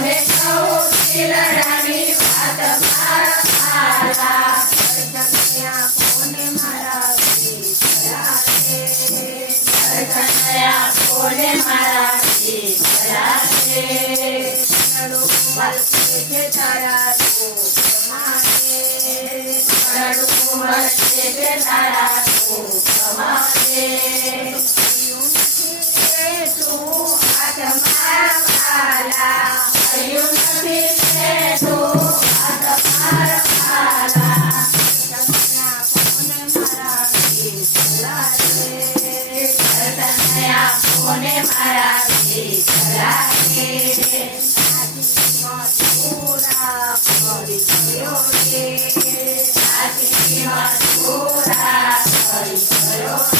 તમે કહો શિલરાની વાત મારા મારા. કનૈયા કોને મારા પીતરા છે કનૈયા કોને મારા પીતરા છે નડુંબલ વાલા Thank you.